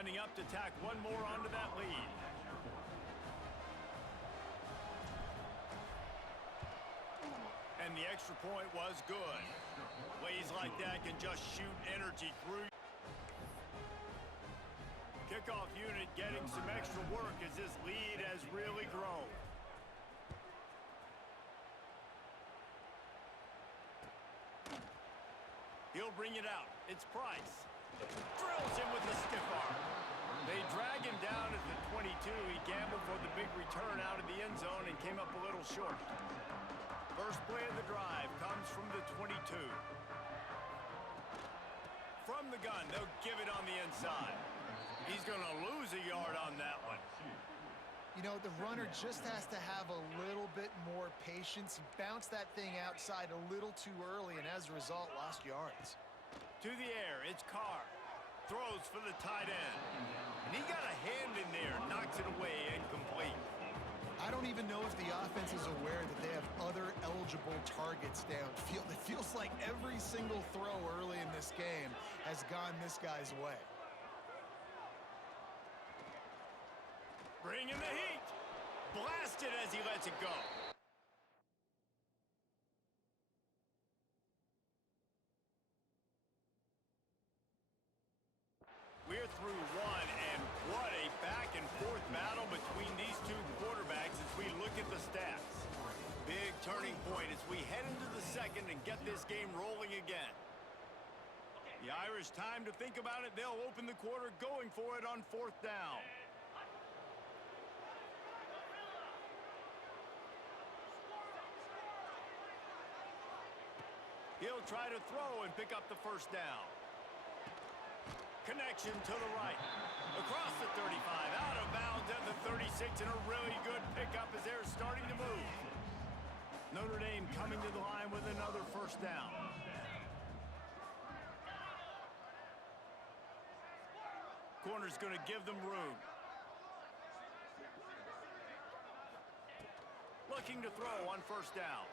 lining up to tack one more onto that lead. And the extra point was good. Plays like that can just shoot energy through. Kickoff unit getting some extra work as this lead has really grown. He'll bring it out. It's Price. Drills him with a stiff arm. They drag him down at the 22. He gambled for the big return out of the end zone and came up a little short. First play of the drive comes from the 22. From the gun, they'll give it on the inside. He's going to lose a yard on that one. You know, the runner just has to have a little bit more patience. He bounced that thing outside a little too early, and as a result, lost yards. To the air, it's Carr. Throws for the tight end. And he got a hand in there, knocks it away, incomplete. I don't even know if the offense is aware that they have other eligible targets downfield. It feels like every single throw early in this game has gone this guy's way. Bringing the heat. Blasted as he lets it go. We're through one, and what a back-and-forth battle between these two quarterbacks as we look at the stats. Big turning point as we head into the second and get this game rolling again. The Irish time to think about it. They'll open the quarter going for it on 4th down. He'll try to throw and pick up the first down. Connection to the right. Across the 35, out of bounds at the 36, and a really good pickup as they're starting to move. Notre Dame coming to the line with another first down. Corner's going to give them room. Looking to throw on first down.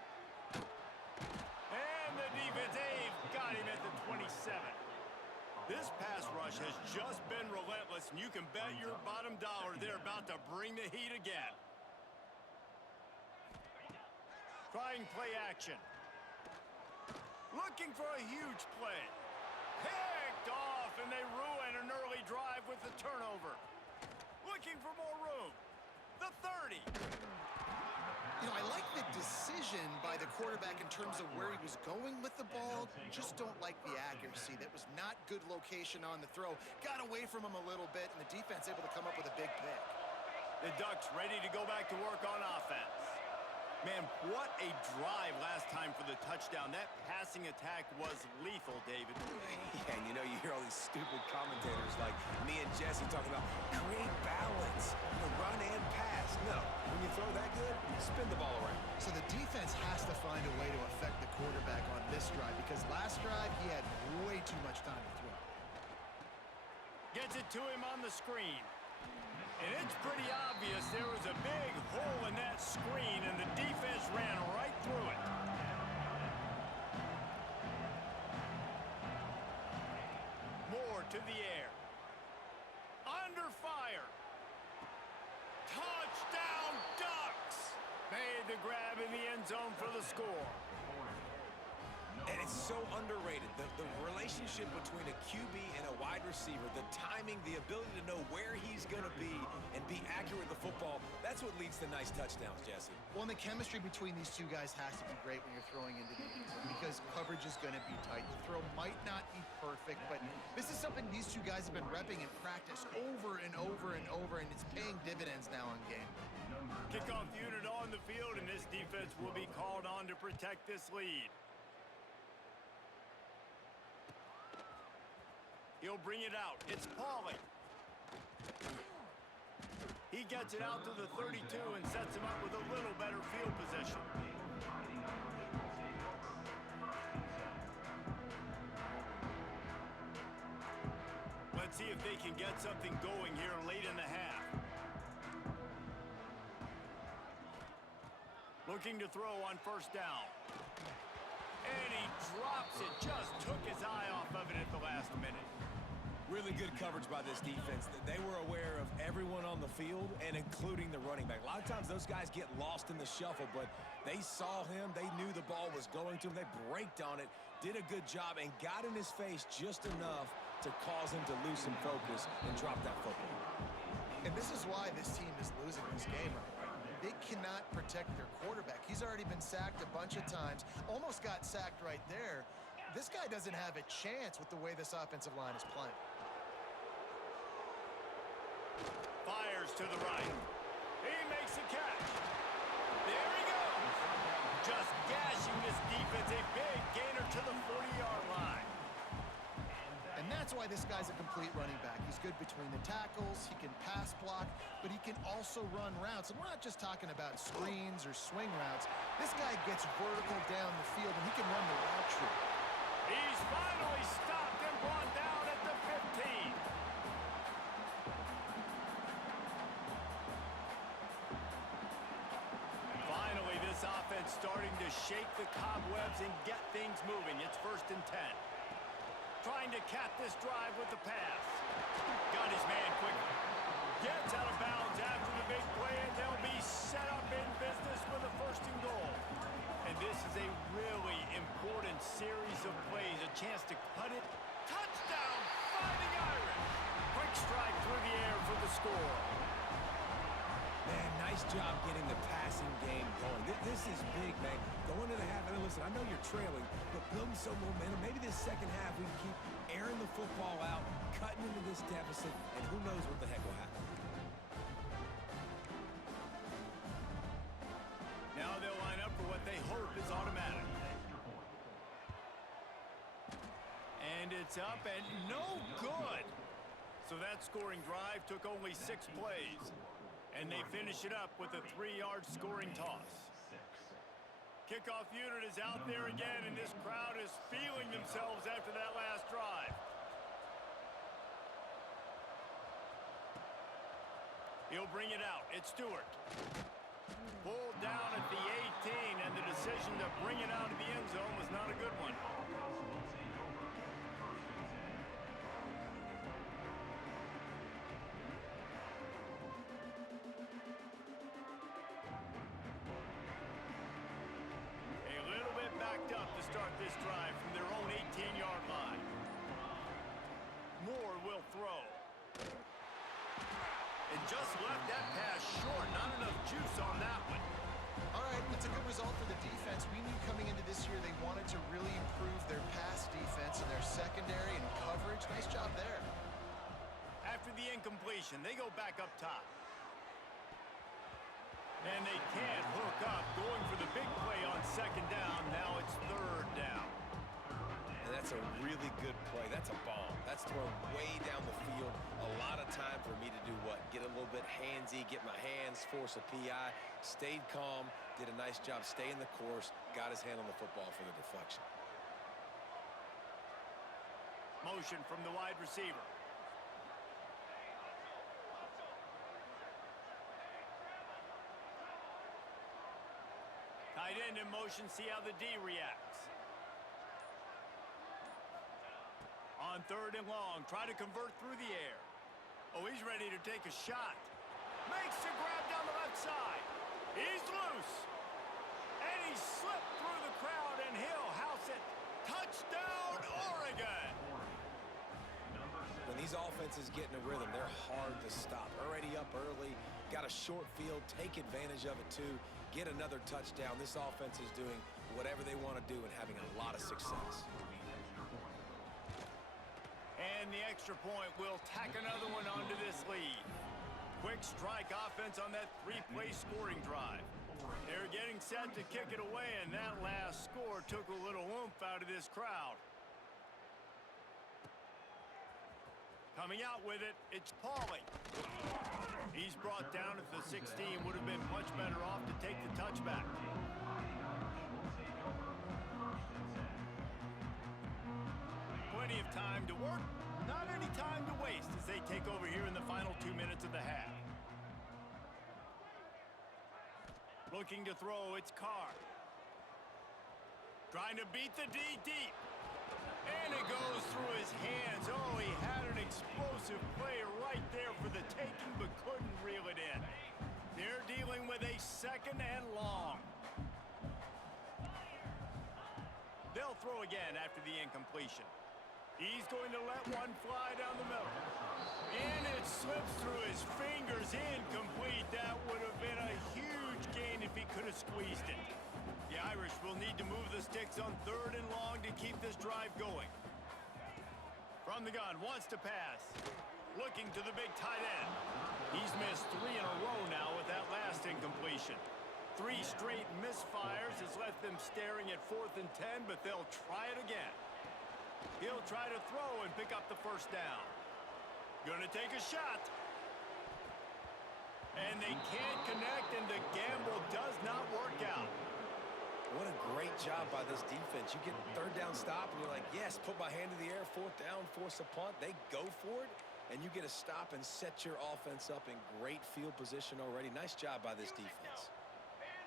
And the defense, they've got him at the 27. This pass rush has just been relentless, and you can bet your bottom dollar they're about to bring the heat again. Trying play action. Looking for a huge play. Picked off, and they ruin an early drive with the turnover. Looking for more room. The 30. You know, I like the decision by the quarterback in terms of where he was going with the ball. Just don't like the accuracy. That was not good location on the throw. Got away from him a little bit, and the defense able to come up with a big pick. The Ducks ready to go back to work on offense. Man, what a drive last time for the touchdown. That passing attack was lethal, David. Yeah, and you know, you hear all these stupid commentators like me and Jesse talking about create balance, run and pass. No, when you throw that good, spin the ball around. So the defense has to find a way to affect the quarterback on this drive, because last drive he had way too much time to throw. Gets it to him on the screen. And it's pretty obvious there was a big hole in that screen, and the defense ran right through it. Moore to the air. Under fire. Touchdown, Ducks! Made the grab in the end zone for the score. And it's so underrated. The relationship between a QB and a wide receiver, the timing, the ability to know where he's going to be and be accurate with the football, that's what leads to nice touchdowns, Jesse. Well, and the chemistry between these two guys has to be great when you're throwing into the end zone, because coverage is going to be tight. The throw might not be perfect, but this is something these two guys have been repping in practice over and over and over, and it's paying dividends now in game. Kickoff unit on the field, and this defense will be called on to protect this lead. He'll bring it out. It's Pauly. He gets it out to the 32 and sets him up with a little better field position. Let's see if they can get something going here late in the half. Looking to throw on first down. And he drops it. Just took his eye off of it at the last minute. Really good coverage by this defense. They were aware of everyone on the field and including the running back. A lot of times those guys get lost in the shuffle, but they saw him. They knew the ball was going to him. They braked on it, did a good job, and got in his face just enough to cause him to lose some focus and drop that football. And this is why this team is losing this game right now. They cannot protect their quarterback. He's already been sacked a bunch of times, almost got sacked right there. This guy doesn't have a chance with the way this offensive line is playing. Fires to the right. He makes a catch. There he goes. Just gashing this defense. A big gainer to the 40-yard line. And that's why this guy's a complete running back. He's good between the tackles. He can pass block, but he can also run routes. And we're not just talking about screens or swing routes. This guy gets vertical down the field, and he can run the route tree. He's finally stopped and brought down at the 15. Finally, this offense starting to shake the cobwebs and get things moving. It's 1st and 10. Trying to cap this drive with the pass. Got his man quickly. Gets out of bounds after the big play, and they'll be set up in business with a 1st and goal. And this is a really important series of plays. A chance to cut it. Touchdown, Fighting Irish. Quick strike through the air for the score. Man, nice job getting the passing game going. This is big, man. Going to the half, and listen, I know you're trailing, but building some momentum. Maybe this second half we can keep airing the football out, cutting into this deficit, and who knows what the heck will happen. Now they'll line up for what they hope is automatic. And it's up and no good. So that scoring drive took only 6 plays. And they finish it up with a 3-yard scoring toss. Kickoff unit is out there again, and this crowd is feeling themselves after that last drive. He'll bring it out. It's Stewart. Pulled down at the 18, and the decision to bring it out of the end zone was not a good one. Start this drive from their own 18-yard line. Moore will throw. And just left that pass short. Not enough juice on that one. All right, that's a good result for the defense. We knew coming into this year they wanted to really improve their pass defense and their secondary and coverage. Nice job there. After the incompletion, they go back up top. And they can't hook up, going for the big play on 2nd down. Now it's 3rd down. And that's a really good play. That's a bomb. That's thrown way down the field. A lot of time for me to do what? Get a little bit handsy, get my hands, force a PI. Stayed calm, did a nice job staying the course, got his hand on the football for the deflection. Motion from the wide receiver. Tight end in motion, see how the D reacts. On 3rd and long, try to convert through the air. Oh, he's ready to take a shot. Makes a grab down the left side. He's loose. And he slipped through the crowd, and he'll house it. Touchdown, Oregon! When these offenses get in a rhythm, they're hard to stop. Already up early, got a short field, take advantage of it too. Get another touchdown. This offense is doing whatever they want to do and having a lot of success. And the extra point will tack another one onto this lead. Quick strike offense on that 3-play scoring drive. They're getting set to kick it away, and that last score took a little oomph out of this crowd. Coming out with it, it's Pauly. He's brought down at the 16. Would have been much better off to take the touchback. Plenty of time to work, not any time to waste as they take over here in the final 2 minutes of the half. Looking to throw, it's Carr. Trying to beat the D deep. And it goes through his hands. Oh, he had an explosive play right there for the taking, but couldn't reel it in. They're dealing with a second and long. They'll throw again after the incompletion. He's going to let one fly down the middle. And it slips through his fingers. Incomplete. That would have been a huge gain if he could have squeezed it. The Irish will need to move the sticks on 3rd and long to keep this drive going. From the gun, wants to pass. Looking to the big tight end. He's missed 3 in a row now with that last incompletion. 3 straight misfires has left them staring at 4th and 10, but they'll try it again. He'll try to throw and pick up the first down. Gonna take a shot. And they can't connect, and the gamble does not work out. What a great job by this defense. You get 3rd down stop, and you're like, yes, put my hand in the air, 4th down, force a punt. They go for it, and you get a stop and set your offense up in great field position already. Nice job by this defense.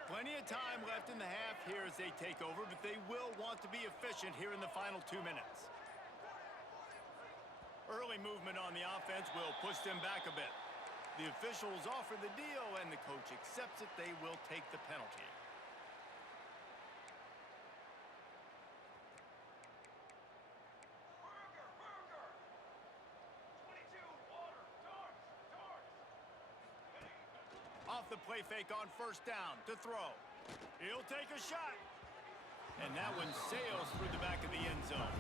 Plenty of time left in the half here as they take over, but they will want to be efficient here in the final 2 minutes. Early movement on the offense will push them back a bit. The officials offer the deal, and the coach accepts it. They will take the penalty. Off the play fake on 1st down to throw. He'll take a shot. And that one sails through the back of the end zone.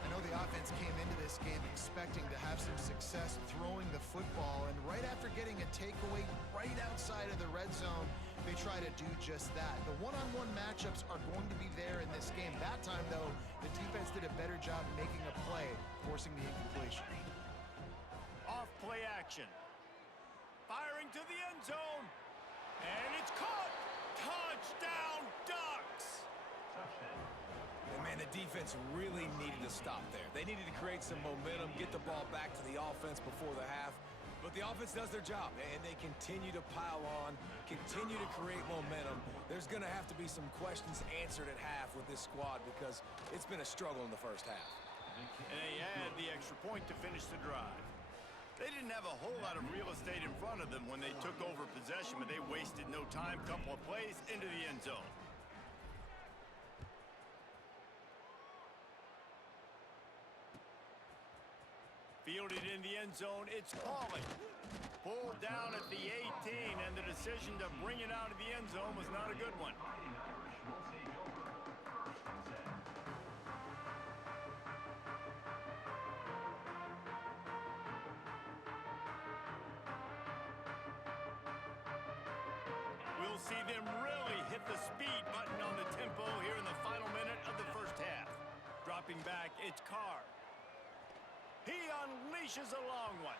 I know the offense came into this game expecting to have some success throwing the football, and right after getting a takeaway right outside of the red zone, they try to do just that. The one-on-one matchups are going to be there in this game. That time, though, the defense did a better job making a play, forcing the incompletion. Off play action. Firing to the end zone. And it's caught. Touchdown, Ducks. And man, the defense really needed to stop there. They needed to create some momentum, get the ball back to the offense before the half. But the offense does their job, and they continue to pile on, continue to create momentum. There's going to have to be some questions answered at half with this squad because it's been a struggle in the first half. And they add the extra point to finish the drive. They didn't have a whole lot of real estate in front of them when they took over possession, but they wasted no time. Couple of plays into the end zone. Fielded in the end zone, it's Pauly. Pulled down at the 18, and the decision to bring it out of the end zone was not a good one. We'll see them really hit the speed button on the tempo here in the final minute of the first half. Dropping back, it's Carr. He unleashes a long one.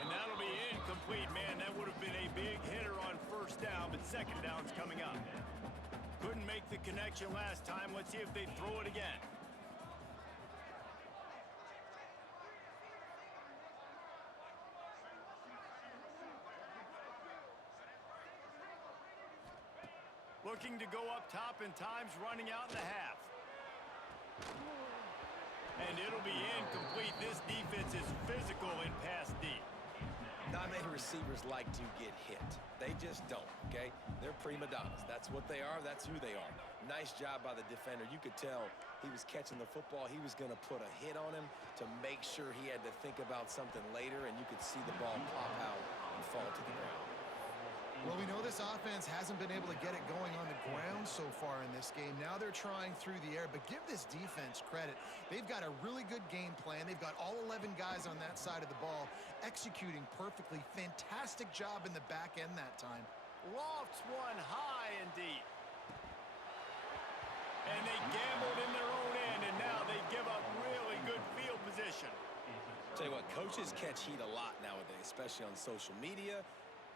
And that'll be incomplete, man. That would have been a big hitter on 1st down, but 2nd down's coming up. Couldn't make the connection last time. Let's see if they throw it again. Looking to go up top, and time's running out in the half. And it'll be incomplete. This defense is physical in pass deep. Not many receivers like to get hit. They just don't, okay? They're prima donnas. That's what they are. That's who they are. Nice job by the defender. You could tell he was catching the football. He was going to put a hit on him to make sure he had to think about something later, and you could see the ball pop out and fall to the ground. Well, we know this offense hasn't been able to get it going on the ground so far in this game. Now they're trying through the air, but give this defense credit. They've got a really good game plan. They've got all 11 guys on that side of the ball executing perfectly. Fantastic job in the back end that time. Lofts one high and deep. And they gambled in their own end, and now they give up really good field position. Tell you what, coaches catch heat a lot nowadays, especially on social media.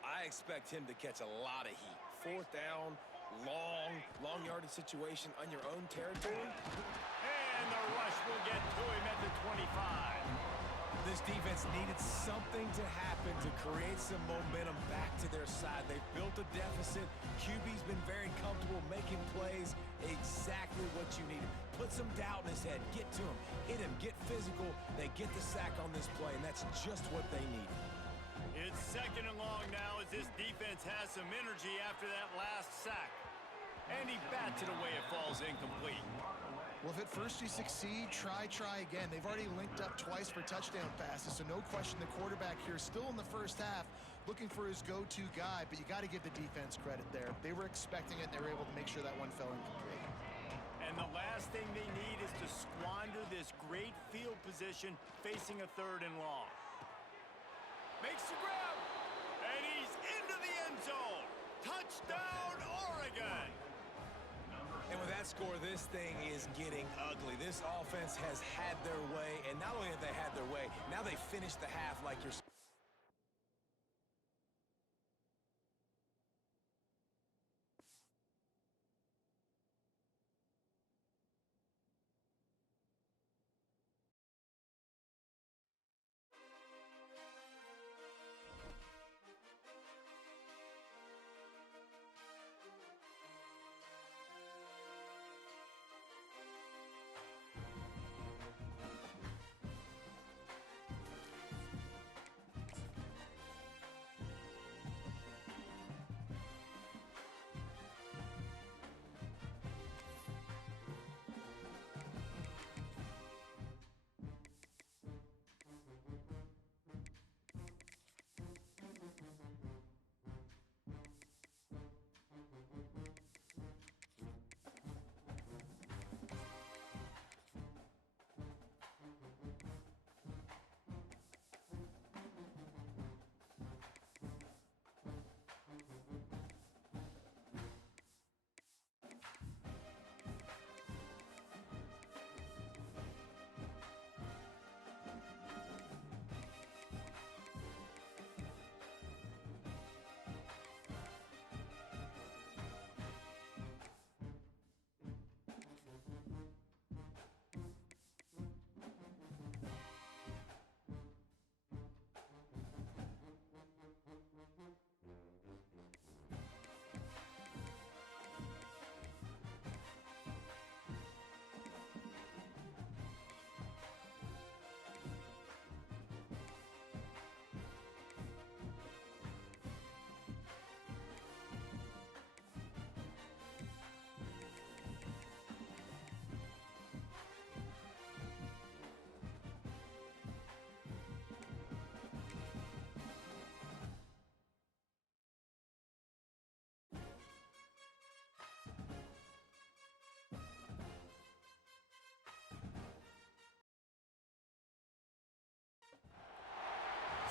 I expect him to catch a lot of heat. 4th down, long yardage situation on your own territory. And the rush will get to him at the 25. This defense needed something to happen to create some momentum back to their side. They've built a deficit. QB's been very comfortable making plays, exactly what you needed. Put some doubt in his head. Get to him. Hit him. Get physical. They get the sack on this play, and that's just what they need. It's second and long now as this defense has some energy after that last sack. And he bats it away. It falls incomplete. Well, if at first you succeed, try again. They've already linked up twice for touchdown passes, so no question the quarterback here still in the first half looking for his go-to guy, but you got to give the defense credit there. They were expecting it, and they were able to make sure that one fell incomplete. And the last thing they need is to squander this great field position facing a third and long. Makes the grab, and he's into the end zone. Touchdown, Oregon! And with that score, this thing is getting ugly. This offense has had their way, and not only have they had their way, now they finished the half like you're...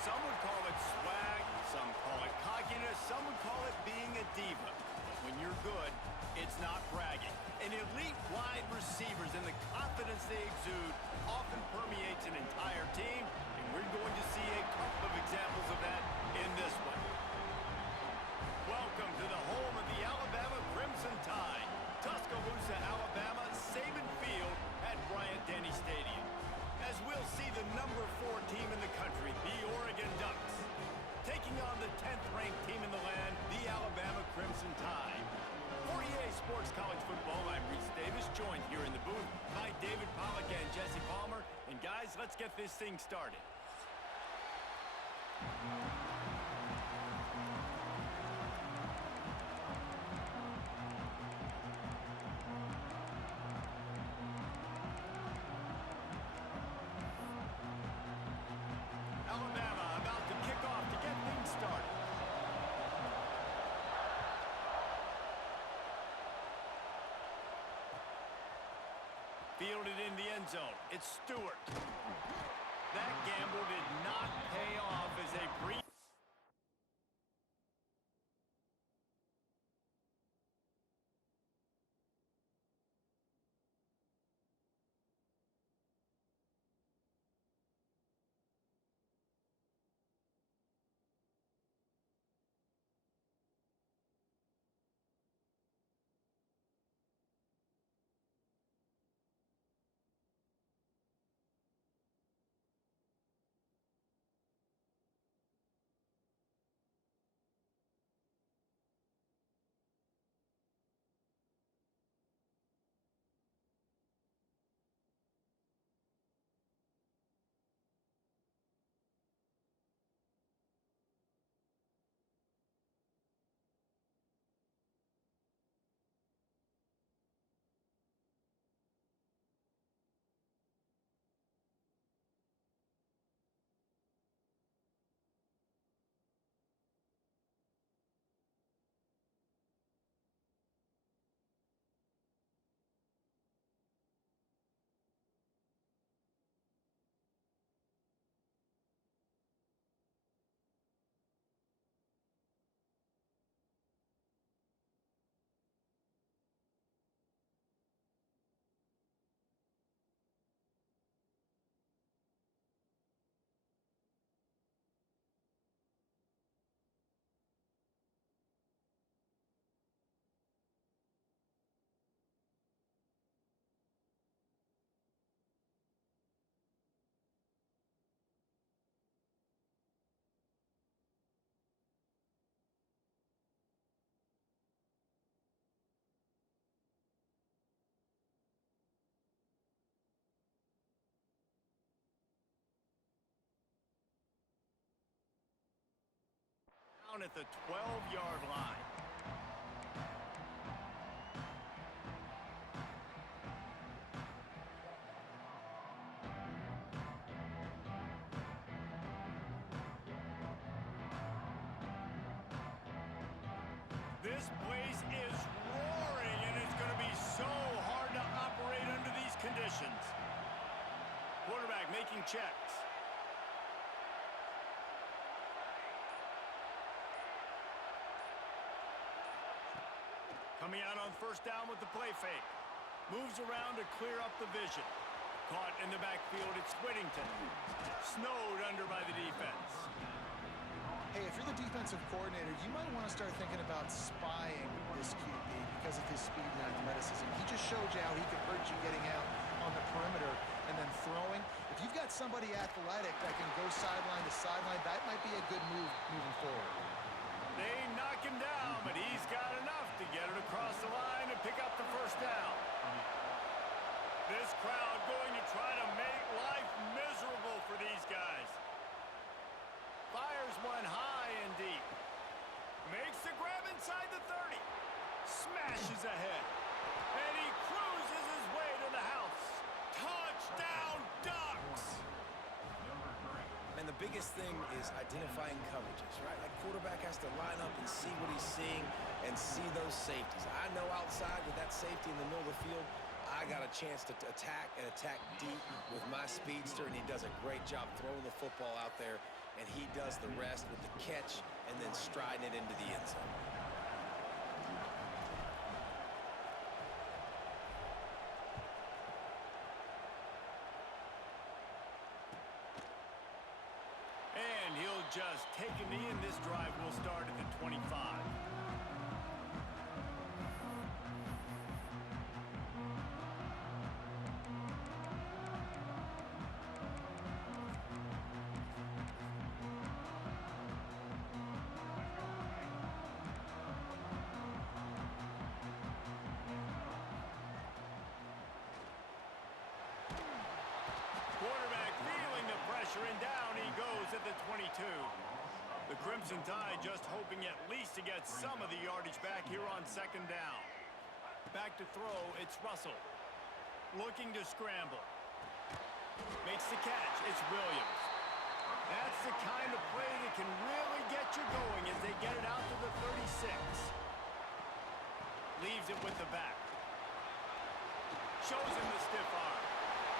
Some would call it swag, some call it cockiness, some would call it being a diva. But when you're good, it's not bragging. And elite wide receivers and the confidence they exude often permeates an entire team, and we're going to see a couple of examples of that in this one. Welcome to the home of the Alabama Crimson Tide. Tuscaloosa, Alabama, Saban Field at Bryant-Denny Stadium. As we'll see the number 4 team in the country, the Oregon Ducks, taking on the 10th ranked team in the land, the Alabama Crimson Tide. For EA Sports College Football, I'm Reese Davis, joined here in the booth by David Pollack and Jesse Palmer. And guys, let's get this thing started. Alabama about to kick off to get things started. Fielded in the end zone. It's Stewart. That gamble did not pay off as a brief... down at the 12-yard line. This place is roaring, and it's going to be so hard to operate under these conditions. Quarterback making checks. Coming out on first down with the play fake. Moves around to clear up the vision. Caught in the backfield, it's Whittington. Snowed under by the defense. Hey, if you're the defensive coordinator, you might want to start thinking about spying this QB because of his speed and athleticism. He just showed you how he could hurt you getting out on the perimeter and then throwing. If you've got somebody athletic that can go sideline to sideline, that might be a good move moving forward. They knock him down, but he's got enough to get it across the line and pick up the first down. This crowd going to try to make life miserable for these guys. Fires one high and deep. Makes the grab inside the 30. Smashes ahead. And he cruises his way to the house. Touchdown, Ducks! And the biggest thing is identifying coverages, right? Like quarterback has to line up and see what he's seeing and see those safeties. I know outside with that safety in the middle of the field, I got a chance to attack and attack deep with my speedster, and he does a great job throwing the football out there, and he does the rest with the catch and then striding it into the end zone. And he'll just take a knee, and this drive will start at the 25. Quarterback feeling the pressure, and down he goes at the 22. The Crimson Tide just hoping at least to get some of the yardage back here on second down. Back to throw, it's Russell. Looking to scramble. Makes the catch, it's Williams. That's the kind of play that can really get you going as they get it out to the 36. Leaves it with the back. Shows him the stiff arm.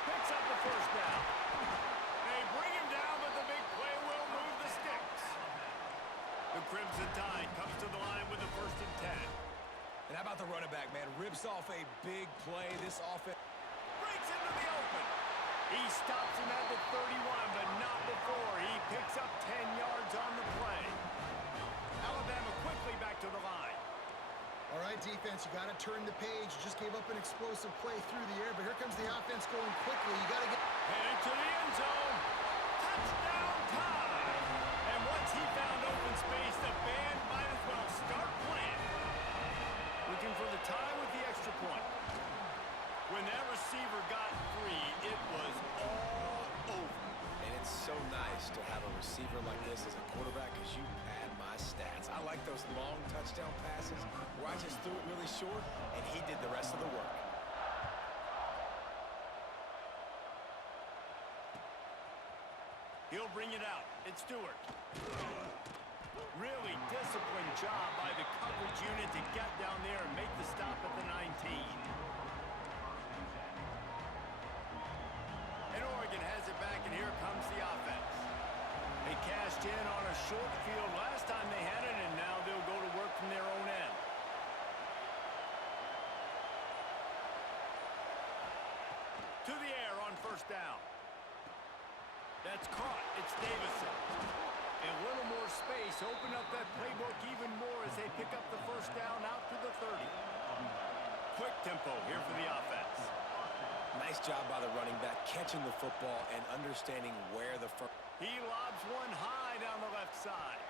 Picks up the first down. They bring him down, but the big play will move the sticks. The Crimson Tide comes to the line with the 1st and 10. And how about the running back, man? Rips off a big play. This offense Breaks into the open. He stops him at the 31, but not before. He picks up 10 yards on the play. Alabama quickly back to the line. All right, defense, you got to turn the page. You just gave up an explosive play through the air, but here comes the offense going quickly. You got to get... Headed to the end zone. Touchdown time. And once he found open space, the band might as well start playing. Looking for the tie with the extra point. When that receiver got free, it was all over. And it's so nice to have a receiver like this as a quarterback because you pad my stats. I like those long touchdown passes where I just threw it really short and he did the rest of the work. He'll bring it out. It's Stewart. Really disciplined job by the coverage unit to get down there and make the stop at the 19. And Oregon has it back, and here comes the offense. They cashed in on a short field last time they had it, and now they'll go to work from their own end. To the air on first down. That's caught. It's Davison. And a little more space. Open up that playbook even more as they pick up the first down out to the 30. Quick tempo here for the offense. Nice job by the running back, catching the football and understanding where the first... He lobs one high down the left side.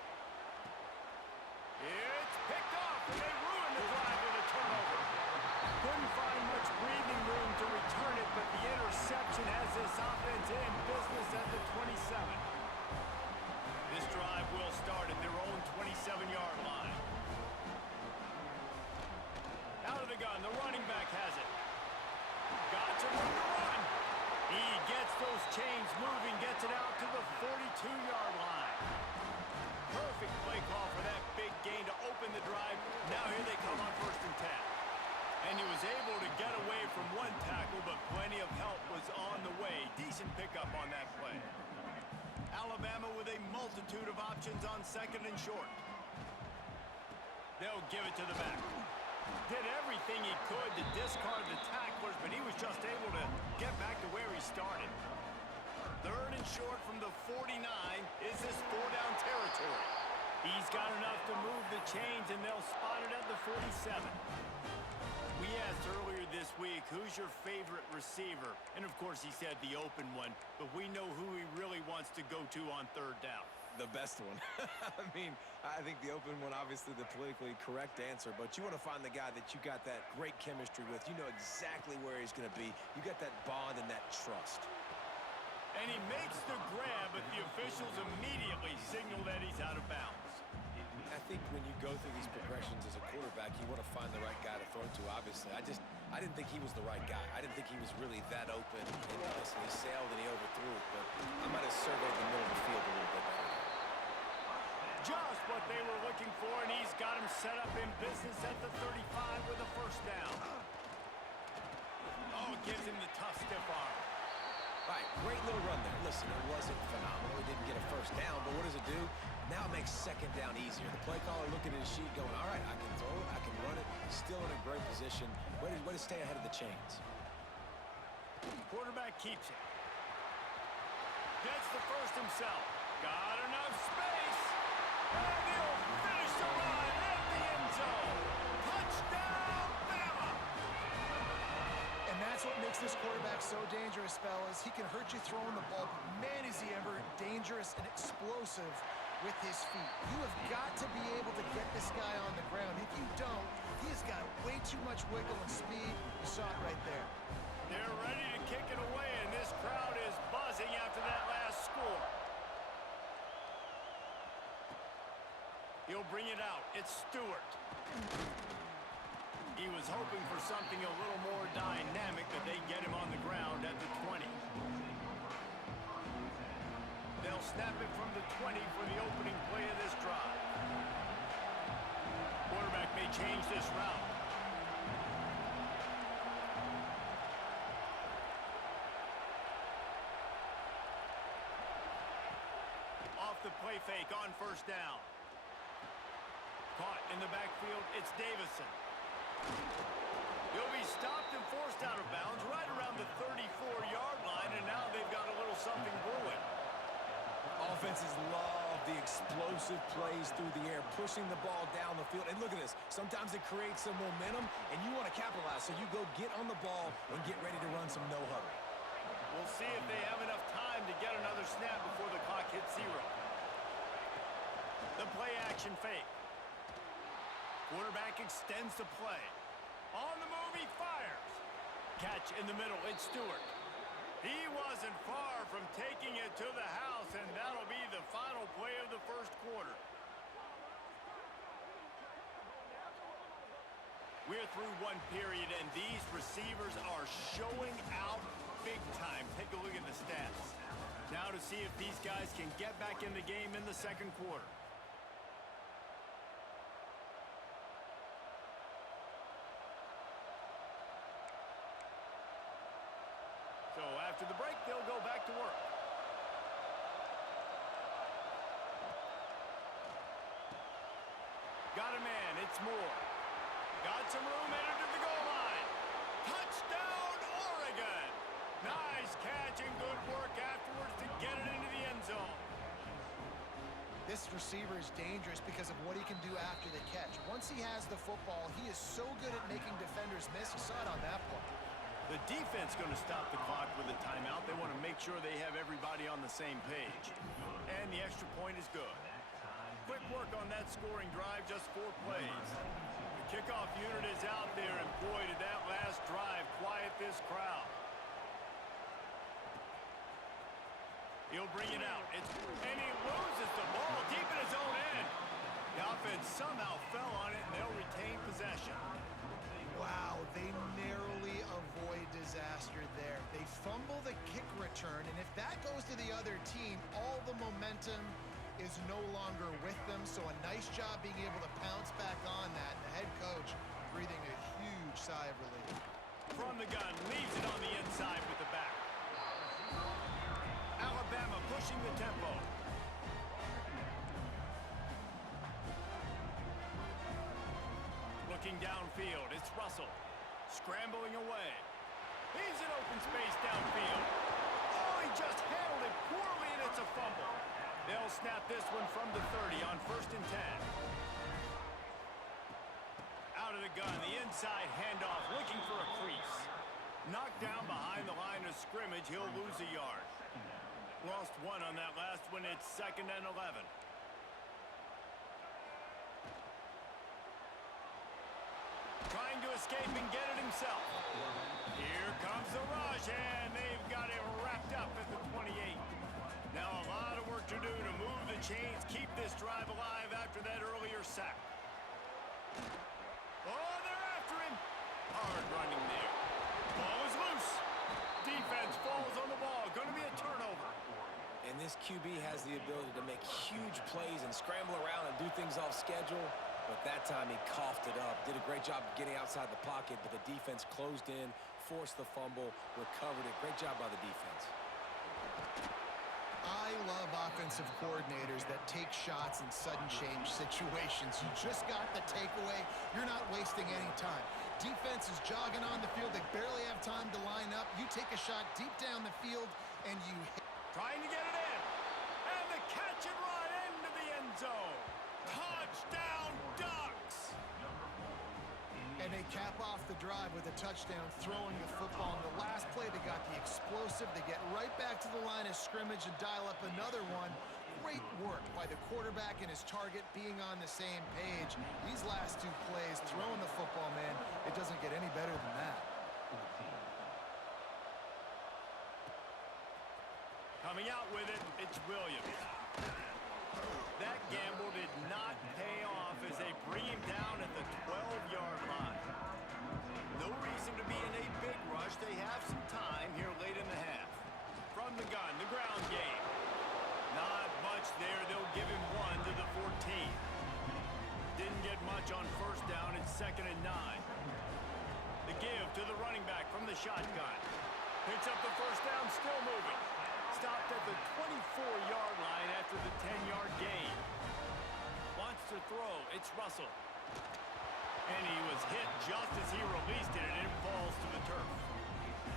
It's picked off, and they ruin the drive with a turnover. Couldn't find much breathing room to return it, but the interception has this offense in business at the 27. This drive will start at their own 27 was able to get away from one tackle, but plenty of help was on the way. Decent pickup on that play. Alabama with a multitude of options on second and short. They'll give it to the back. Did everything he could to discard the tacklers, but he was just able to get back to where he started. Third and short from the 49. Is this four-down territory? He's got enough to move the chains, and they'll spot it at the 47. We asked earlier this week, who's your favorite receiver? And, of course, he said the open one, but we know who he really wants to go to on third down. The best one. I mean, I think the open one, obviously the politically correct answer, but you want to find the guy that you got that great chemistry with. You know exactly where he's going to be. You got that bond and that trust. And he makes the grab, but the officials immediately signal that he's out of bounds. I think when you go through these progressions as a quarterback, you want to find the right guy to throw to, obviously. I didn't think he was the right guy. I didn't think he was really that open. And listen, he sailed and he overthrew it, but I might have surveyed the middle of the field a little bit better. Just what they were looking for, and he's got him set up in business at the 35 with a first down. Oh, it gives him the tough, stiff arm. All right, great little run there. Listen, it wasn't phenomenal. He didn't get a first down, but what does it do? Now it makes second down easier. The play caller looking at his sheet going, all right, I can throw it, I can run it. Still in a great position. Way to stay ahead of the chains. Quarterback keeps it. Gets the first himself. Got enough space. And he'll finish the run at the end zone. Touchdown, Bama! And that's what makes this quarterback so dangerous, fellas. He can hurt you throwing the ball, but man, is he ever dangerous and explosive with his feet. You have got to be able to get this guy on the ground. If you don't, he has got way too much wiggle and speed. You saw it right there. They're ready to kick it away, and this crowd is buzzing after that last score. He'll bring it out. It's Stewart. He was hoping for something a little more dynamic, but they get him on the ground at the 20. They'll snap it from the 20 for the opening play of this drive. Quarterback may change this route. Off the play fake on first down. Caught in the backfield, it's Davison. He'll be stopped and forced out of bounds right around the 34-yard line, and now they've got a little something brewing. Offenses love the explosive plays through the air, pushing the ball down the field. And look at this. Sometimes it creates some momentum, and you want to capitalize. So you go get on the ball and get ready to run some no-huddle. We'll see if they have enough time to get another snap before the clock hits 0. The play-action fake. Quarterback extends the play. On the move, he fires. Catch in the middle, it's Stewart. He wasn't far from taking it to the house, and that'll be the final play of the first quarter. We're through one period, and these receivers are showing out big time. Take a look at the stats. Now to see if these guys can get back in the game in the second quarter. So after the break, they'll go back to work. Got a man, it's Moore. Got some room, headed to the goal line. Touchdown, Oregon! Nice catch and good work afterwards to get it into the end zone. This receiver is dangerous because of what he can do after the catch. Once he has the football, he is so good at making defenders miss. You saw it on that play. The defense going to stop the clock with a timeout. They want to make sure they have everybody on the same page. And the extra point is good. Quick work on that scoring drive, just 4 plays. The kickoff unit is out there, and boy, did that last drive quiet this crowd. He'll bring it out. And he loses the ball deep in his own end. The offense somehow fell on it, and they'll retain possession. Wow, they narrowly avoid disaster there. They fumble the kick return, and if that goes to the other team, all the momentum is no longer with them. So a nice job being able to pounce back on that. The head coach breathing a huge sigh of relief. From the gun, leaves it on the inside with the back. Alabama pushing the tempo. Looking downfield, it's Russell. Scrambling away. He's in open space downfield. Oh, he just handled it poorly, and it's a fumble. They'll snap this one from the 30 on 1st and 10. Out of the gun, the inside handoff, looking for a crease. Knocked down behind the line of scrimmage, he'll lose a yard. Lost one on that last one, it's 2nd and 11. Trying to escape and get it himself. Here comes the rush, and they've got it wrapped up at the 28. Now a lot of work to do to move the chains, keep this drive alive after that earlier sack. Oh, they're after him. Hard running there. Ball is loose. Defense falls on the ball. Going to be a turnover. And this QB has the ability to make huge plays and scramble around and do things off schedule. But that time he coughed it up. Did a great job of getting outside the pocket, but the defense closed in, forced the fumble, recovered it. Great job by the defense. I love offensive coordinators that take shots in sudden change situations. You just got the takeaway. You're not wasting any time. Defense is jogging on the field. They barely have time to line up. You take a shot deep down the field, and you hit. Trying to get it in. And the catch and run into the end zone. Touchdown, Ducks! And they cap off the drive with a touchdown, throwing the football. In the last play, they got the explosive. They get right back to the line of scrimmage and dial up another one. Great work by the quarterback and his target being on the same page. These last two plays, throwing the football, man, it doesn't get any better than that. Coming out with it, it's Williams. That gamble did not pay off as they bring him down at the 12-yard line. No reason to be in a big rush. They have some time here late in the half. From the gun, the ground game. Not much there. They'll give him one to the 14. Didn't get much on 1st down. It's 2nd and 9. The give to the running back from the shotgun. Picks up the 1st down, still moving. Stopped at the 24-yard line after the 10-yard gain. Wants to throw. It's Russell. And he was hit just as he released it, and it falls to the turf.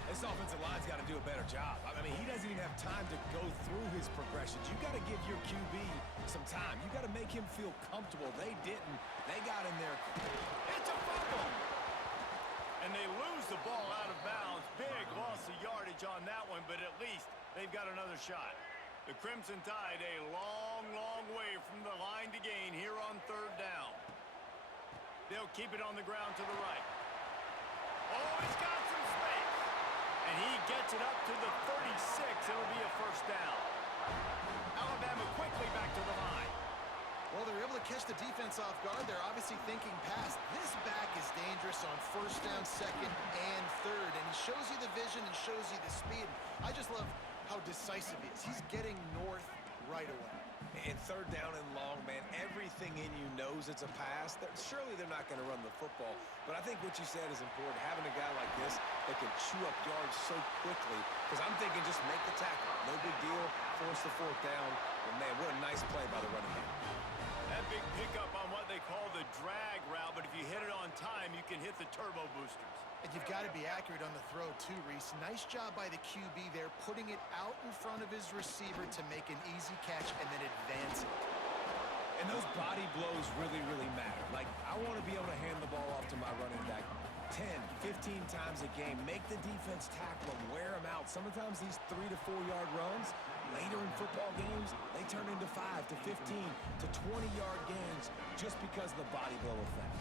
This offensive line's got to do a better job. I mean, he doesn't even have time to go through his progressions. You got to give your QB some time. You got to make him feel comfortable. They didn't. They got in there. It's a fumble. And they lose the ball out of bounds. Big loss of yardage on that one, but at least they've got another shot. The Crimson Tide a long, long way from the line to gain here on 3rd down. They'll keep it on the ground to the right. Oh, he's got some space. And he gets it up to the 36. It'll be a 1st down. Alabama quickly back to the line. Well, they're able to catch the defense off guard. They're obviously thinking pass. This back is dangerous on 1st down, 2nd, and 3rd. And he shows you the vision and shows you the speed. I just love how decisive he is. He's getting north right away. And 3rd down and long, man, everything in you knows it's a pass. Surely they're not going to run the football. But I think what you said is important. Having a guy like this that can chew up yards so quickly. Because I'm thinking just make the tackle. No big deal. Force the 4th down. But, man, what a nice play by the running back. That big pickup on what they call the drag route, but if you hit it on time, you can hit the turbo boosters. And you've got to be accurate on the throw, too, Reese. Nice job by the QB there, putting it out in front of his receiver to make an easy catch and then advance it. And those body blows really, really matter. Like, I want to be able to hand the ball off to my running back 10, 15 times a game. Make the defense tackle them, wear them out. Sometimes these 3 to 4 yard runs, later in football games, they turn into 5 to 15 to 20-yard gains just because of the body blow effect.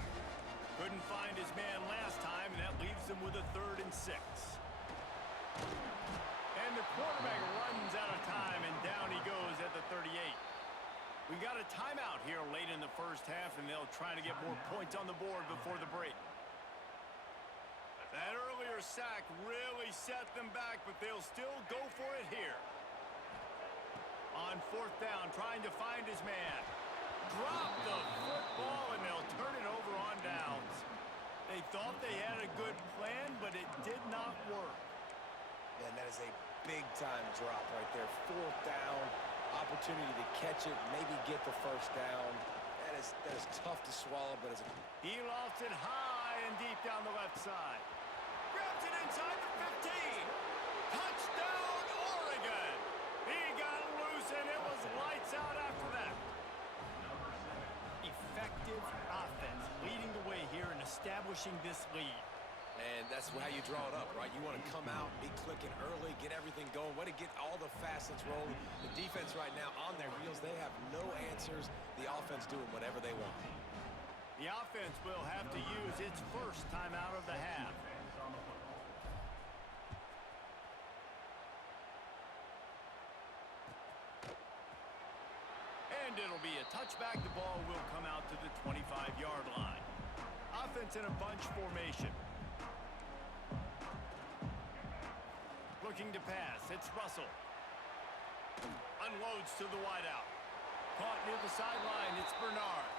Couldn't find his man last time, and that leaves him with a 3rd and 6. And the quarterback runs out of time, and down he goes at the 38. We got a timeout here late in the 1st half, and they'll try to get more points on the board before the break. That earlier sack really set them back, but they'll still go for it here. On 4th down, trying to find his man. Drop the football, and they'll turn it over on downs. They is a big-time drop right there. 4th down, opportunity to catch it, maybe get the first down. That is tough to swallow, but it's He lofts it high and deep down the left side. Grabs it inside the 15. Touchdown, Oregon. He got loose, and it was lights out after that. Effective offense leading the way here and establishing this lead. And that's how you draw it up, right? You want to come out, be clicking early, get everything going, way to get all the facets rolling. The defense right now on their heels, they have no answers. The offense doing whatever they want. The offense will have to use its first time out of the half. And it'll be a touchback. The ball will come out to the 25-yard line. Offense in a bunch formation. Looking to pass. It's Russell. Unloads to the wideout. Caught near the sideline. It's Bernard.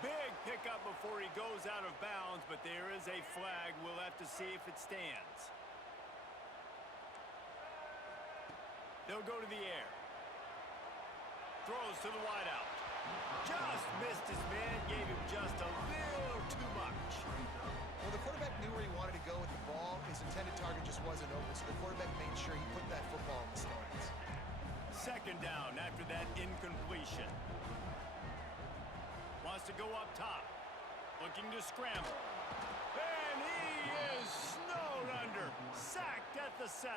Big pickup before he goes out of bounds, but there is a flag. We'll have to see if it stands. They'll go to the air. Throws to the wideout. Just missed his man. Gave him just a little too much. Well, the quarterback knew where he wanted to go with the ball. His intended target just wasn't open, so the quarterback made sure he put that football in the stands. 2nd down after that incompletion. Wants to go up top. Looking to scramble. And he is snowed under. Sacked at the 7.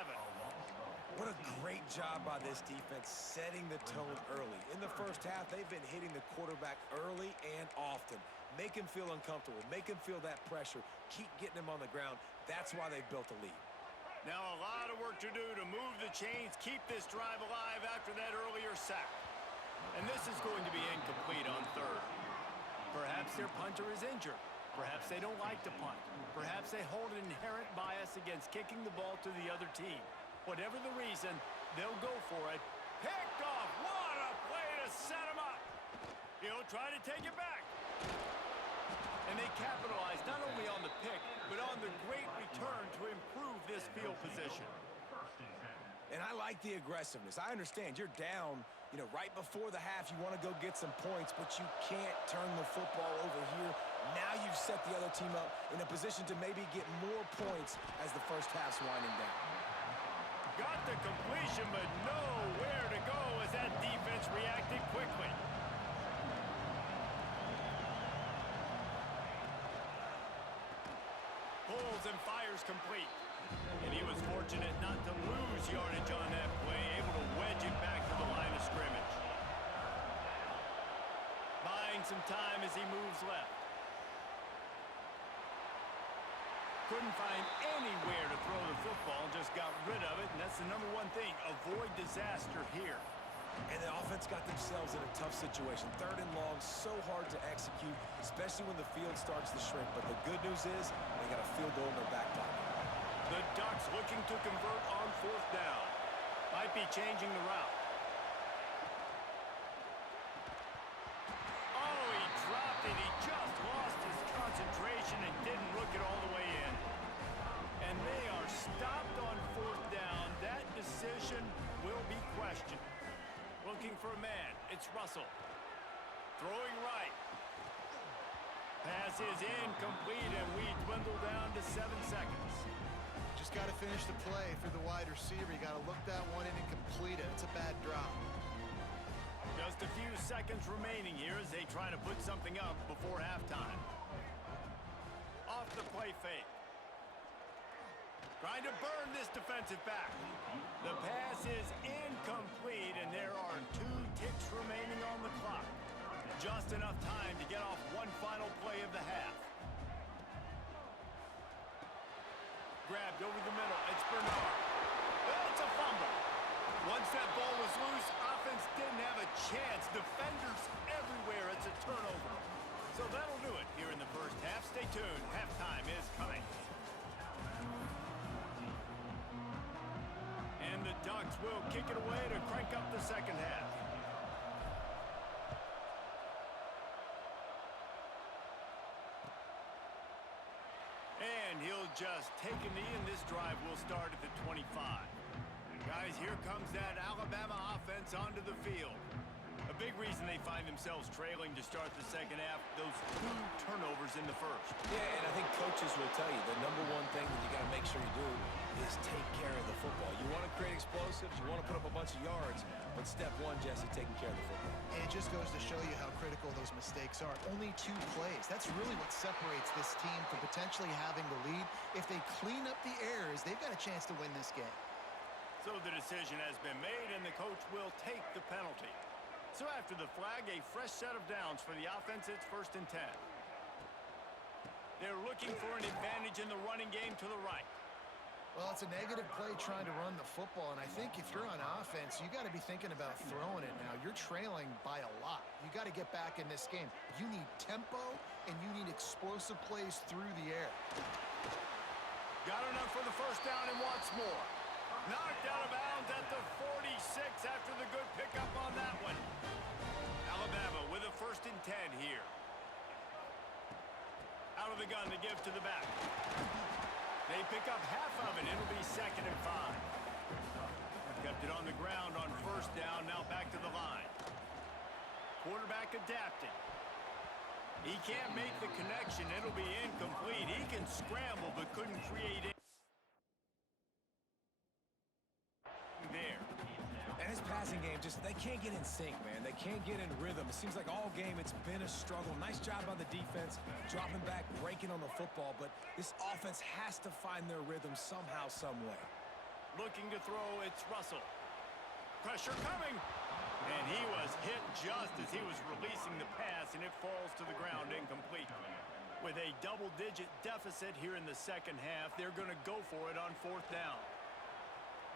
What a great job by this defense setting the tone early. In the first half, they've been hitting the quarterback early and often. Make him feel uncomfortable. Make him feel that pressure. Keep getting him on the ground. That's why they've built a lead. Now a lot of work to do to move the chains, keep this drive alive after that earlier sack. And this is going to be incomplete on 3rd. Perhaps their punter is injured. Perhaps they don't like to punt. Perhaps they hold an inherent bias against kicking the ball to the other team. Whatever the reason, they'll go for it. Picked off. What a play to set him up. He'll try to take it back. And they capitalize not only on the pick, but on the great return to improve this field position. And I like the aggressiveness. I understand you're down, right before the half. You want to go get some points, but you can't turn the football over here. Now you've set the other team up in a position to maybe get more points as the first half's winding down. Got the completion, but nowhere to go as that defense reacted quickly. Pulls and fires complete. And he was fortunate not to lose yardage on that play, able to wedge it back to the line of scrimmage. Buying some time as he moves left. Couldn't find anywhere to throw the football, just got rid of it, and that's the number one thing. Avoid disaster here. And the offense got themselves in a tough situation. 3rd and long, so hard to execute, especially when the field starts to shrink. But the good news is they got a field goal in their back pocket. The Ducks looking to convert on 4th down. Might be changing the route. Oh, he dropped it. He just lost his concentration and didn't look it all the way in. And they are stopped on 4th down. That decision will be questioned. Looking for a man. It's Russell. Throwing right. Pass is incomplete, and we dwindle down to 7 seconds. Just got to finish the play for the wide receiver. You got to look that one in and complete it. It's a bad drop. Just a few seconds remaining here as they try to put something up before halftime. Off the play fake. Trying to burn this defensive back. The pass is incomplete, and there are 2 ticks remaining on the clock. Just enough time to get off one final play of the half. Grabbed over the middle. It's Bernard. It's a fumble. Once that ball was loose, offense didn't have a chance. Defenders everywhere. It's a turnover. So that'll do it here in the first half. Stay tuned. Halftime is coming. And the Ducks will kick it away to crank up the second half. And he'll just take a knee, and this drive will start at the 25. Guys, here comes that Alabama offense onto the field. A big reason they find themselves trailing to start the second half, those 2 turnovers in the first. Yeah, and I think coaches will tell you the number one thing that you got to make sure you do is take care of the football. You want to create explosives, you want to put up a bunch of yards, but step one, Jesse, taking care of the football. And it just goes to show you how critical those mistakes are. Only 2 plays. That's really what separates this team from potentially having the lead. If they clean up the errors, they've got a chance to win this game. So the decision has been made, and the coach will take the penalty. So after the flag, a fresh set of downs for the offense. It's 1st and 10. They're looking for an advantage in the running game to the right. Well, it's a negative play trying to run the football, and I think if you're on offense, you got to be thinking about throwing it now. You're trailing by a lot. You got to get back in this game. You need tempo, and you need explosive plays through the air. Got enough for the first down and wants more. Knocked out of bounds at the 46 after the good pickup on that one. Alabama with a 1st and 10 here. Out of the gun to give to the back. They pick up half of it. It'll be 2nd and 5. Kept it on the ground on 1st down. Now back to the line. Quarterback adapting. He can't make the connection. It'll be incomplete. He can scramble but couldn't create it. There. And his passing game, they can't get in sync, man. They can't get in rhythm. It seems like all game it's been a struggle. Nice job by the defense, dropping back, breaking on the football, but this offense has to find their rhythm somehow, some way. Looking to throw, it's Russell. Pressure coming. And he was hit just as he was releasing the pass, and it falls to the ground incomplete. With a double-digit deficit here in the second half, they're going to go for it on 4th down.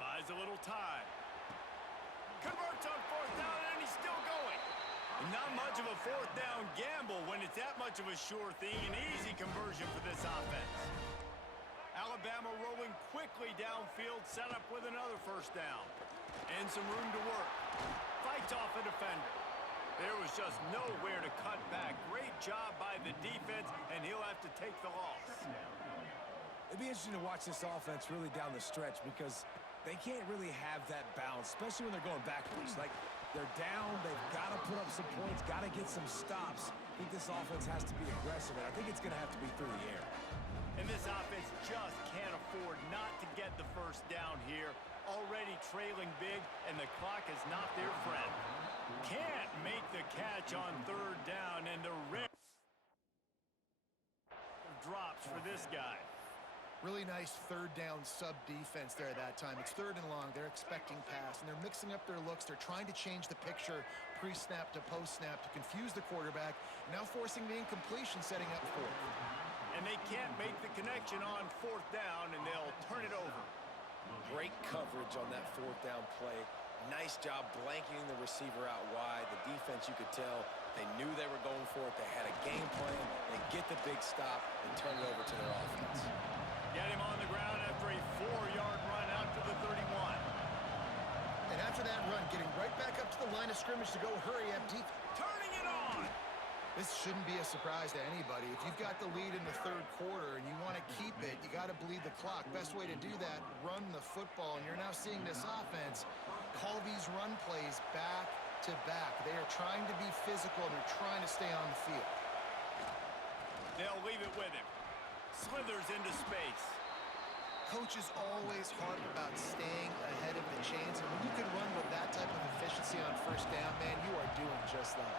Buys a little time. Converts on 4th down, and he's still going. Not much of a 4th down gamble when it's that much of a sure thing. An easy conversion for this offense. Alabama rolling quickly downfield, set up with another 1st down. And some room to work. Fights off a defender. There was just nowhere to cut back. Great job by the defense, and he'll have to take the loss. It'd be interesting to watch this offense really down the stretch because they can't really have that balance, especially when they're going backwards. Like, they're down, they've got to put up some points, got to get some stops. I think this offense has to be aggressive, and I think it's going to have to be through the air. And this offense just can't afford not to get the 1st down here. Already trailing big, and the clock is not their friend. Can't make the catch on 3rd down, and the rare drops for this guy. Really nice 3rd down sub defense there that time. It's 3rd and long. They're expecting pass, and they're mixing up their looks. They're trying to change the picture pre-snap to post-snap to confuse the quarterback, now forcing the incompletion, setting up 4th. And they can't make the connection on 4th down, and they'll turn it over. Great coverage on that 4th down play. Nice job blanketing the receiver out wide. The defense, you could tell, they knew they were going for it. They had a game plan. They get the big stop and turn it over to their offense. Get him on the ground after a 4-yard run out to the 31. And after that run, getting right back up to the line of scrimmage to go hurry up deep. Turning it on. This shouldn't be a surprise to anybody. If you've got the lead in the 3rd quarter and you want to keep it, you got to bleed the clock. Best way to do that, run the football. And you're now seeing this offense call these run plays back to back. They are trying to be physical, and they're trying to stay on the field. They'll leave it with him. Slithers into space. Coach is always hard about staying ahead of the chains, and when you can run with that type of efficiency on 1st down, man, you are doing just that.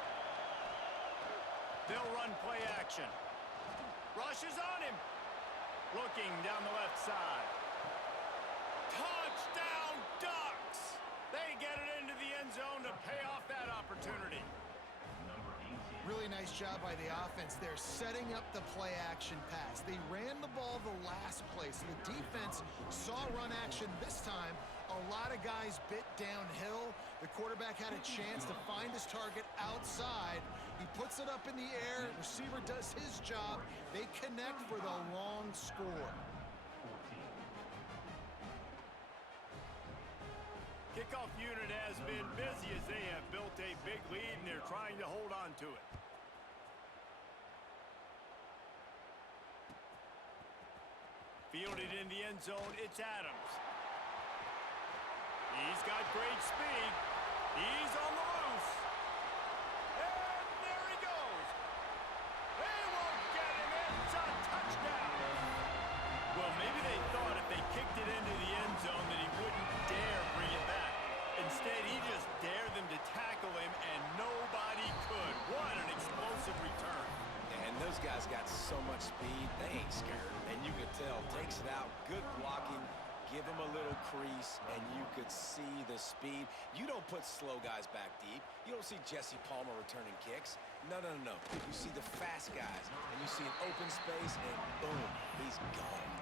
They'll run play action. Rushes on him. Looking down the left side. Touchdown Ducks! They get it into the end zone to pay off that opportunity. Really nice job by the offense there, setting up the play-action pass. They ran the ball the last play, so the defense saw run action this time. A lot of guys bit downhill. The quarterback had a chance to find his target outside. He puts it up in the air. Receiver does his job. They connect for the long score. Kickoff unit has been busy as they have built a big lead, and they're trying to hold on to it. Fielded in the end zone, it's Adams. He's got great speed. He's on the loose. And there he goes. They won't get him. It's a touchdown. Well, maybe they thought if they kicked it into the end zone that he wouldn't dare bring it back. Instead, he just dared them to tackle him, and nobody could. What an explosive return. And those guys got so much speed, they ain't scared. And you could tell, takes it out, good blocking, give him a little crease, and you could see the speed. You don't put slow guys back deep. You don't see Jesse Palmer returning kicks. No, no, no, no. You see the fast guys, and you see an open space, and boom, he's gone.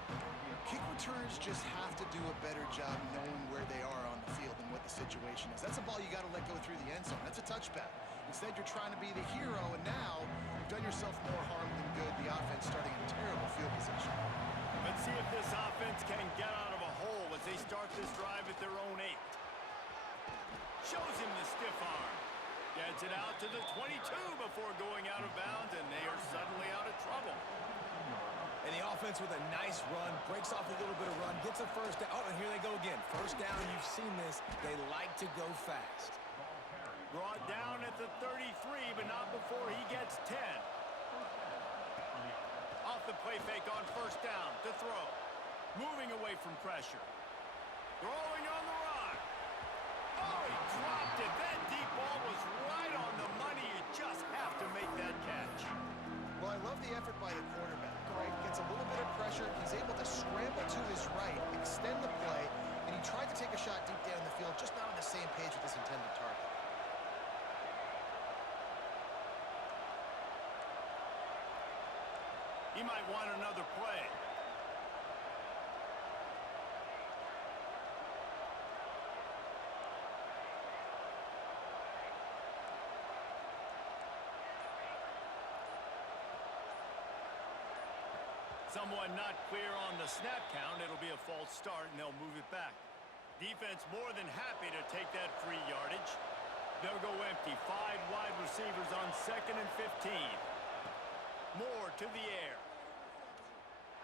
Kick returners just have to do a better job knowing where they are on the field and what the situation is. That's a ball you got to let go through the end zone. That's a touchback. Instead, you're trying to be the hero, and now you've done yourself more harm than good. The offense starting in terrible field position. Let's see if this offense can get out of a hole as they start this drive at their own 8. Shows him the stiff arm. Gets it out to the 22 before going out of bounds, and they are suddenly out of trouble. And the offense with a nice run, breaks off a little bit of run, gets a first down. Oh, and here they go again. First down, you've seen this. They like to go fast. Brought down at the 33, but not before he gets 10. Off the play fake on first down to throw. Moving away from pressure. Throwing on the run. Oh, he dropped it. That deep ball was right on the money. You just have to make that catch. Well, I love the effort by the quarterback, right? Gets a little bit of pressure. He's able to scramble to his right, extend the play, and he tried to take a shot deep down the field, just not on the same page with his intended target. He might want another play. Someone not clear on the snap count. It'll be a false start, and they'll move it back. Defense more than happy to take that free yardage. They'll go empty. 5 wide receivers on 2nd and 15. Moore to the air.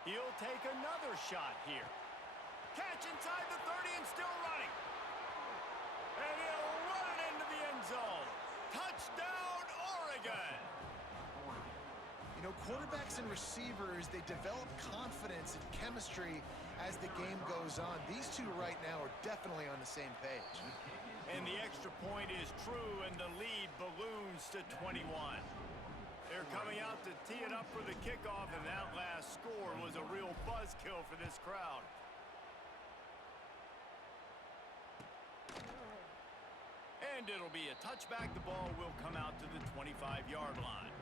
He'll take another shot here. Catch inside the 30 and still running. And he'll run it into the end zone. Touchdown, Oregon! You know, quarterbacks and receivers, they develop confidence and chemistry as the game goes on. These two right now are definitely on the same page. And the extra point is true, and the lead balloons to 21. They're coming out to tee it up for the kickoff, and that last score was a real buzzkill for this crowd. And it'll be a touchback. The ball will come out to the 25-yard line.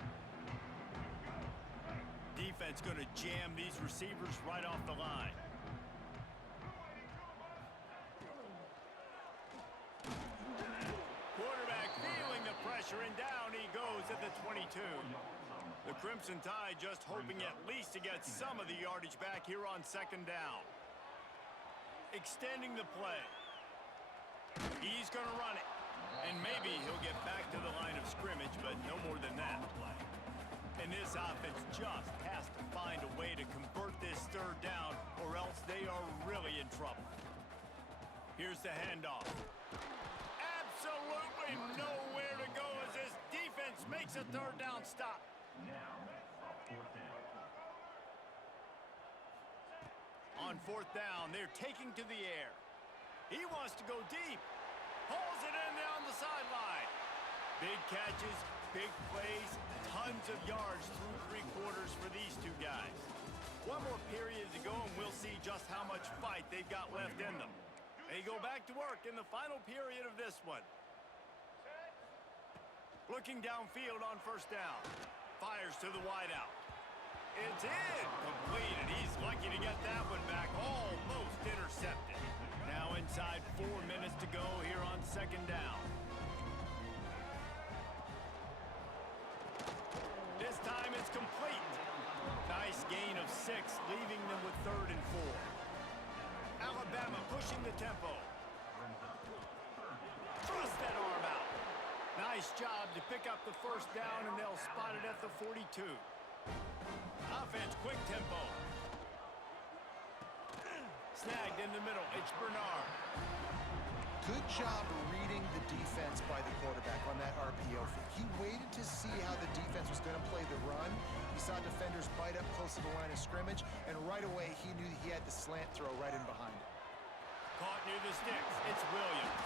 Defense going to jam these receivers right off the line. Quarterback feeling the pressure, and down he goes at the 22. The Crimson Tide just hoping at least to get some of the yardage back here on 2nd down. Extending the play. He's going to run it. And maybe he'll get back to the line of scrimmage, but no more than that. And this offense just has to find a way to convert this 3rd down, or else they are really in trouble. Here's the handoff. Absolutely nowhere to go as this defense makes a 3rd down stop. On 4th down, they're taking to the air. He wants to go deep. Pulls it in down the sideline. Big catches, big plays, tons of yards through 3 quarters for these two guys. One more period to go, and we'll see just how much fight they've got left in them. They go back to work in the final period of this one. Looking downfield on 1st down. Fires to the wideout. It's in. Completed. He's lucky to get that one back. Almost intercepted. Now inside 4 minutes to go here on 2nd down. This time it's complete. Nice gain of 6, leaving them with 3rd and 4. Alabama pushing the tempo. Thrust that arm out. Nice job to pick up the 1st down, and they'll spot it at the 42. Offense, quick tempo. Snagged in the middle. It's Bernard. Good job reading the defense by the quarterback on that RPO fake. He waited to see how the defense was going to play the run. He saw defenders bite up close to the line of scrimmage, and right away he knew he had the slant throw right in behind it. Caught near the sticks. It's Williams.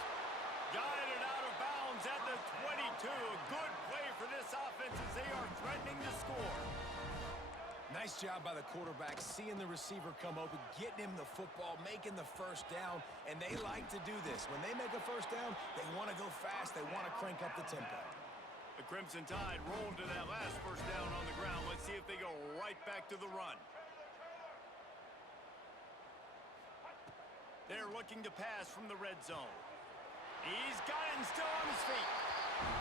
Guided out of bounds at the 22. A good play for this offense as they are threatening to score. Nice job by the quarterback, seeing the receiver come open, getting him the football, making the first down, and they like to do this. When they make a first down, they want to go fast. They want to crank up the tempo. The Crimson Tide rolled to that last first down on the ground. Let's see if they go right back to the run. They're looking to pass from the red zone. He's got it and still on his feet.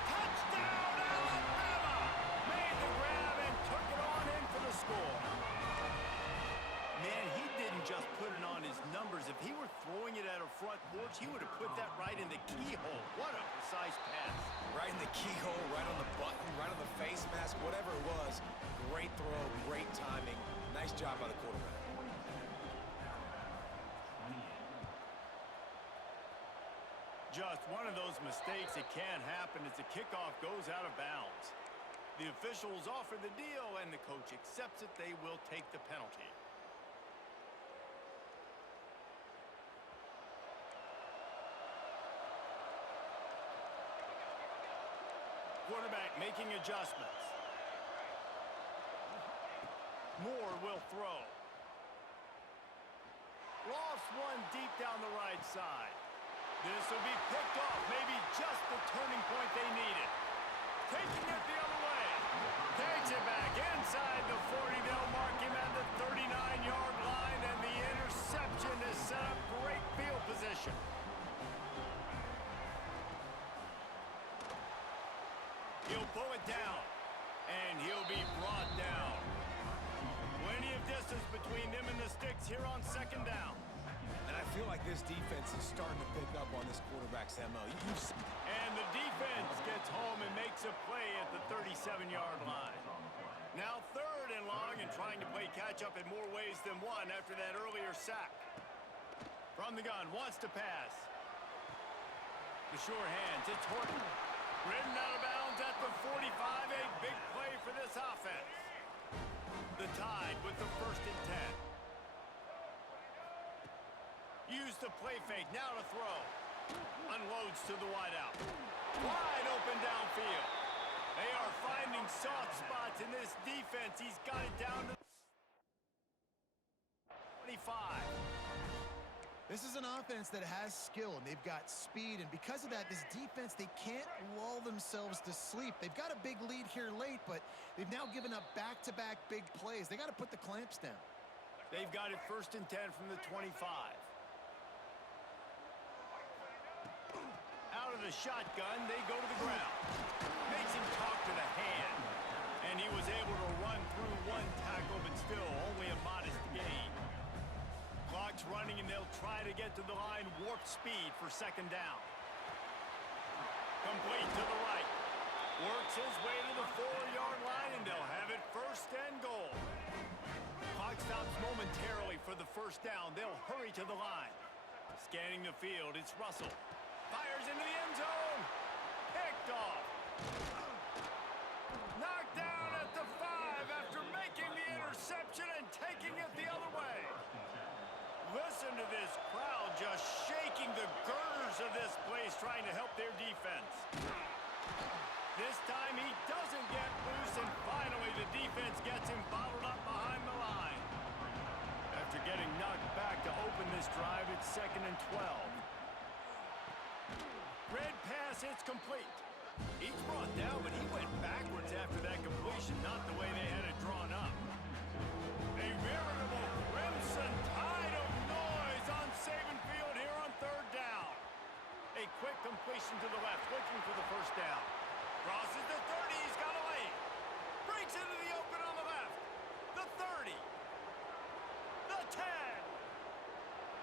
Touchdown, Alabama! Made the grab and took it on in for the score. Man, he didn't just put it on his numbers. If he were throwing it at a front porch, he would have put that right in the keyhole. What a precise pass. Right in the keyhole, right on the button, right on the face mask, whatever it was. Great throw, great timing. Nice job by the quarterback. Just one of those mistakes that can happen as the kickoff goes out of bounds. The officials offer the deal, and the coach accepts it. They will take the penalty. Quarterback making adjustments. Moore will throw. Lofts one deep down the right side. This will be picked off, maybe just the turning point they needed. Taking it the other way. Takes it back inside the 40. They'll mark him at the 39-yard line, and the interception has set up great field position. He'll pull it down, and he'll be brought down. Plenty of distance between them and the sticks here on second down. And I feel like this defense is starting to pick up on this quarterback's MO. And the defense gets home and makes a play at the 37-yard line. Now third and long and trying to play catch-up in more ways than one after that earlier sack. From the gun, wants to pass. The sure hands, it's Horton. Ridden out of bounds at the 45, a big play for this offense. The Tide with the 1st and 10. Use the play fake, now to throw. Unloads to the wideout. Wide open downfield. They are finding soft spots in this defense. He's got it down to 25. This is an offense that has skill, and they've got speed, and because of that, this defense, they can't lull themselves to sleep. They've got a big lead here late, but they've now given up back-to-back big plays. They got to put the clamps down. They've got it 1st and 10 from the 25. Out of the shotgun, they go to the ground. Makes him talk to the hand. And he was able to run through one tackle, but still only a modest gain. Clock's running, and they'll try to get to the line. Warp speed for second down. Complete to the right. Works his way to the 4-yard line, and they'll have it 1st and goal. Clock stops momentarily for the 1st down. They'll hurry to the line. Scanning the field, it's Russell. Fires into the end zone. Picked off. Knocked down at the 5 after making the interception and taking it the other way. Listen to this crowd just shaking the girders of this place, trying to help their defense. This time he doesn't get loose, and finally the defense gets him bottled up behind the line. After getting knocked back to open this drive, it's 2nd and 12. Red pass, it's complete. He's brought down, but he went backwards after that completion, not the way they had it drawn up. A veritable Crimson Tide of noise on Saban Field here on 3rd down. A quick completion to the left, looking for the 1st down. Crosses the 30, he's got a lane. Breaks into the open on the left. The 30. The 10.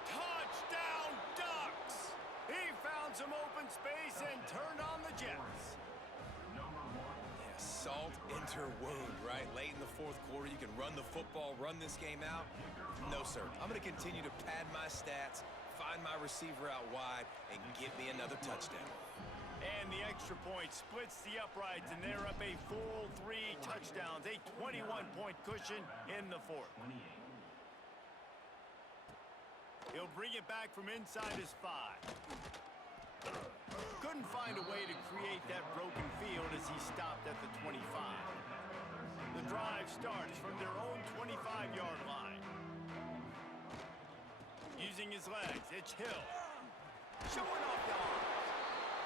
Touchdown Ducks. He found some open space and turned on the Jets. Yeah, salt interwove, right? Late in the 4th quarter, you can run the football, run this game out. No, sir. I'm going to continue to pad my stats, find my receiver out wide, and give me another touchdown. And the extra point splits the uprights, and they're up a full 3 touchdowns, a 21-point cushion in the fourth. He'll bring it back from inside his 5. Couldn't find a way to create that broken field as he stopped at the 25. The drive starts from their own 25-yard line. Using his legs, it's Hill. Showing off the arms.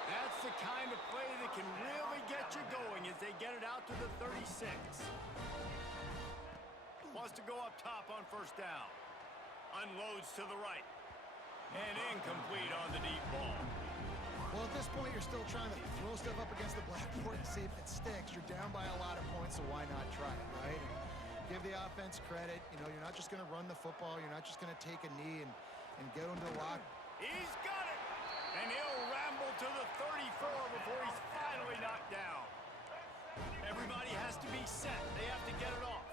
That's the kind of play that can really get you going as they get it out to the 36. Wants to go up top on first down. Unloads to the right. And incomplete on the deep ball. Well, at this point, you're still trying to throw stuff up against the blackboard and see if it sticks. You're down by a lot of points, so why not try it, right? And give the offense credit. You know, you're not just going to run the football. You're not just going to take a knee and get into the lock. He's got it! And he'll ramble to the 34 before he's finally knocked down. Everybody has to be set. They have to get it off.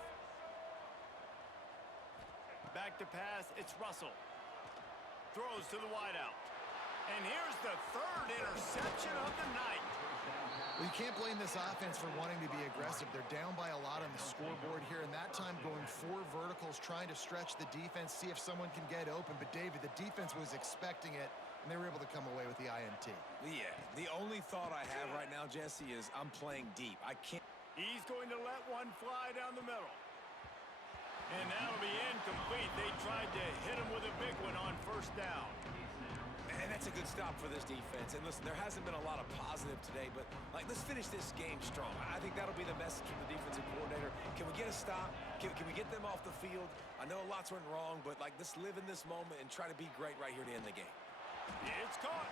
Back to pass, it's Russell. Throws to the wideout. And here's the 3rd interception of the night. Well, you can't blame this offense for wanting to be aggressive. They're down by a lot on the scoreboard here, and that time going 4 verticals, trying to stretch the defense, see if someone can get open. But, David, the defense was expecting it, and they were able to come away with the INT. Yeah, the only thought I have right now, Jesse, is I'm playing deep. I can't. He's going to let one fly down the middle. And that'll be incomplete. They tried to hit him with a big one on first down. And that's a good stop for this defense. And listen, there hasn't been a lot of positive today, but let's finish this game strong. I think that'll be the message from the defensive coordinator. Can we get a stop? Can we get them off the field? I know lots went wrong, but let's live in this moment and try to be great right here to end the game. It's caught.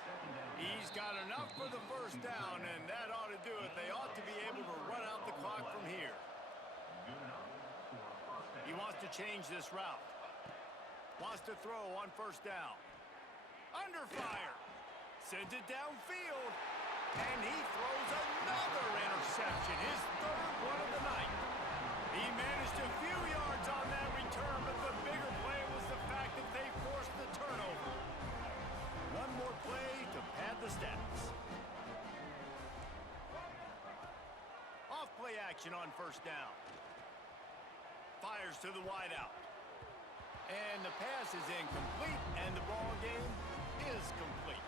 He's got enough for the first down, and that ought to do it. They ought to be able to run out the clock from here. He wants to change this route. Wants to throw on first down. Under fire. Sends it downfield. And he throws another interception. His 3rd one of the night. He managed a few yards on that return, but the bigger play was the fact that they forced the turnover. One more play to pad the stats. Off play action on first down. Fires to the wideout. And the pass is incomplete, and the ball game is complete.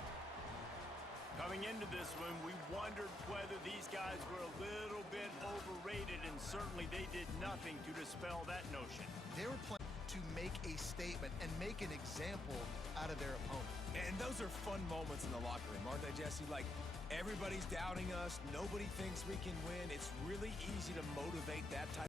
Coming into this one, we wondered whether these guys were a little bit overrated, and certainly they did nothing to dispel that notion. They were playing to make a statement and make an example out of their opponent. And those are fun moments in the locker room, aren't they, Jesse? Like, everybody's doubting us. Nobody thinks we can win. It's really easy to motivate that type